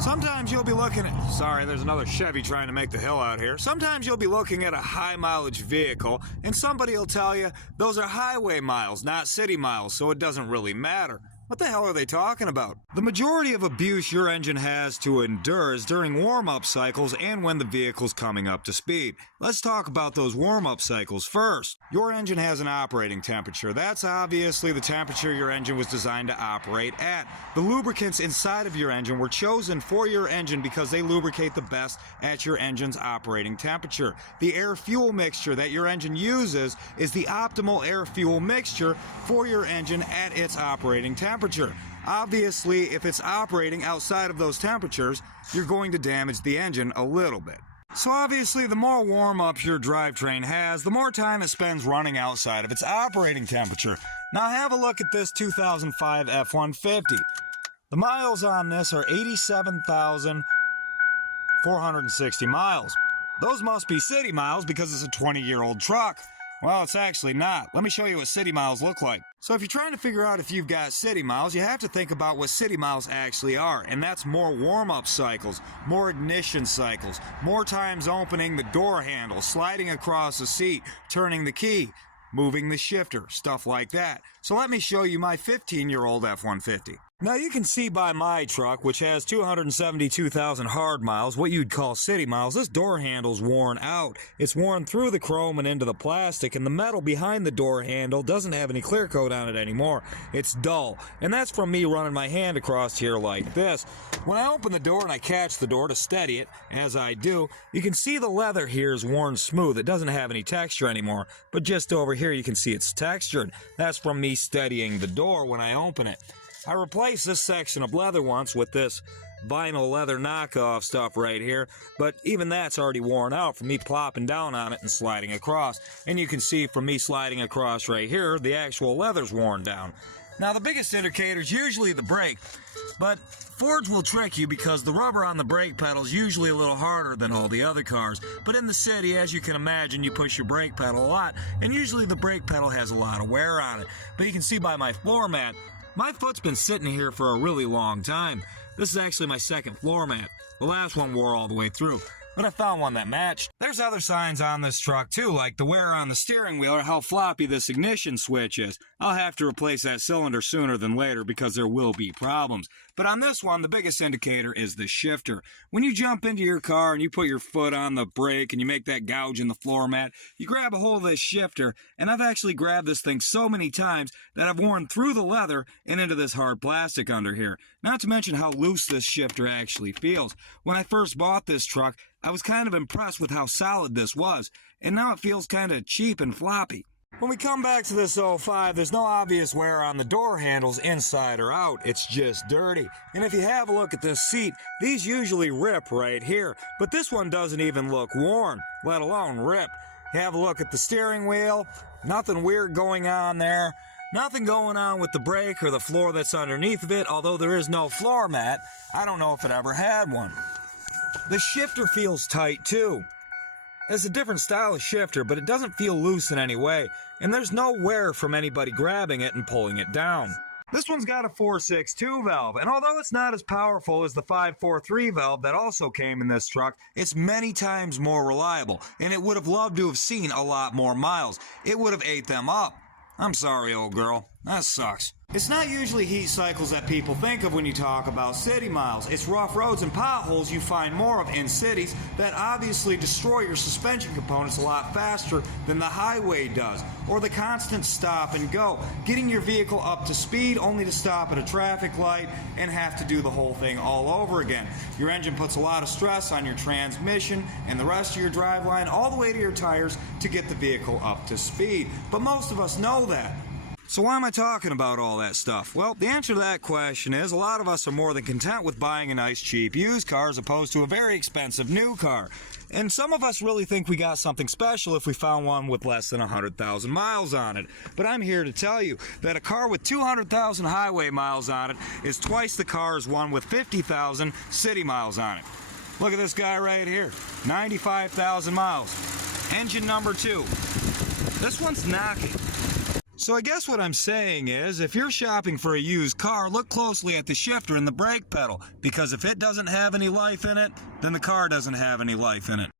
Sometimes you'll be looking at... Sorry, there's another Chevy trying to make the hill out here. Sometimes you'll be looking at a high-mileage vehicle, and somebody will tell you those are highway miles, not city miles, so it doesn't really matter. What the hell are they talking about? The majority of abuse your engine has to endure is during warm-up cycles and when the vehicle's coming up to speed. Let's talk about those warm-up cycles first. Your engine has an operating temperature. That's obviously the temperature your engine was designed to operate at. The lubricants inside of your engine were chosen for your engine because they lubricate the best at your engine's operating temperature. The air-fuel mixture that your engine uses is the optimal air-fuel mixture for your engine at its operating temperature. Obviously, if it's operating outside of those temperatures, you're going to damage the engine a little bit. So obviously, the more warm-ups your drivetrain has, the more time it spends running outside of its operating temperature. Now have a look at this 2005 F-150. The miles on this are 87,460 miles. Those must be city miles because it's a 20-year-old truck. Well, it's actually not. Let me show you what city miles look like. So if you're trying to figure out if you've got city miles, you have to think about what city miles actually are. And that's more warm-up cycles, more ignition cycles, more times opening the door handle, sliding across the seat, turning the key, moving the shifter, stuff like that. So let me show you my 15-year-old F-150. Now you can see by my truck, which has 272,000 hard miles, what you'd call city miles, this door handle's worn out. It's worn through the chrome and into the plastic, and the metal behind the door handle doesn't have any clear coat on it anymore. It's dull, and that's from me running my hand across here like this. When I open the door and I catch the door to steady it, as I do, you can see the leather here is worn smooth. It doesn't have any texture anymore, but just over here you can see it's textured. That's from me steadying the door when I open it. I replaced this section of leather once with this vinyl leather knockoff stuff right here, but even that's already worn out from me plopping down on it and sliding across. And you can see from me sliding across right here, the actual leather's worn down. Now the biggest indicator is usually the brake, but Fords will trick you because the rubber on the brake pedal is usually a little harder than all the other cars. But in the city, as you can imagine, you push your brake pedal a lot, and usually the brake pedal has a lot of wear on it. But you can see by my floor mat, my foot's been sitting here for a really long time. This is actually my second floor mat. The last one wore all the way through, but I found one that matched. There's other signs on this truck too, like the wear on the steering wheel or how floppy this ignition switch is. I'll have to replace that cylinder sooner than later because there will be problems. But on this one, the biggest indicator is the shifter. When you jump into your car and you put your foot on the brake and you make that gouge in the floor mat, you grab a hold of this shifter, and I've actually grabbed this thing so many times that I've worn through the leather and into this hard plastic under here. Not to mention how loose this shifter actually feels. When I first bought this truck, I was kind of impressed with how solid this was, and now it feels kind of cheap and floppy. When we come back to this 05, there's no obvious wear on the door handles inside or out. It's just dirty. And if you have a look at this seat, these usually rip right here. But this one doesn't even look worn, let alone ripped. Have a look at the steering wheel. Nothing weird going on there. Nothing going on with the brake or the floor that's underneath of it, although there is no floor mat. I don't know if it ever had one. The shifter feels tight too. It's a different style of shifter, but it doesn't feel loose in any way, and there's no wear from anybody grabbing it and pulling it down. This one's got a 4.62 valve, and although it's not as powerful as the 5.43 valve that also came in this truck, it's many times more reliable, and it would have loved to have seen a lot more miles. It would have ate them up. I'm sorry, old girl. That sucks. It's not usually heat cycles that people think of when you talk about city miles. It's rough roads and potholes you find more of in cities that obviously destroy your suspension components a lot faster than the highway does. Or the constant stop and go, getting your vehicle up to speed only to stop at a traffic light and have to do the whole thing all over again. Your engine puts a lot of stress on your transmission and the rest of your driveline all the way to your tires to get the vehicle up to speed. But most of us know that. So why am I talking about all that stuff? Well, the answer to that question is a lot of us are more than content with buying a nice cheap used car as opposed to a very expensive new car. And some of us really think we got something special if we found one with less than 100,000 miles on it. But I'm here to tell you that a car with 200,000 highway miles on it is twice the car as one with 50,000 city miles on it. Look at this guy right here, 95,000 miles. Engine number 2. This one's knocking. So I guess what I'm saying is, if you're shopping for a used car, look closely at the shifter and the brake pedal, because if it doesn't have any life in it, then the car doesn't have any life in it.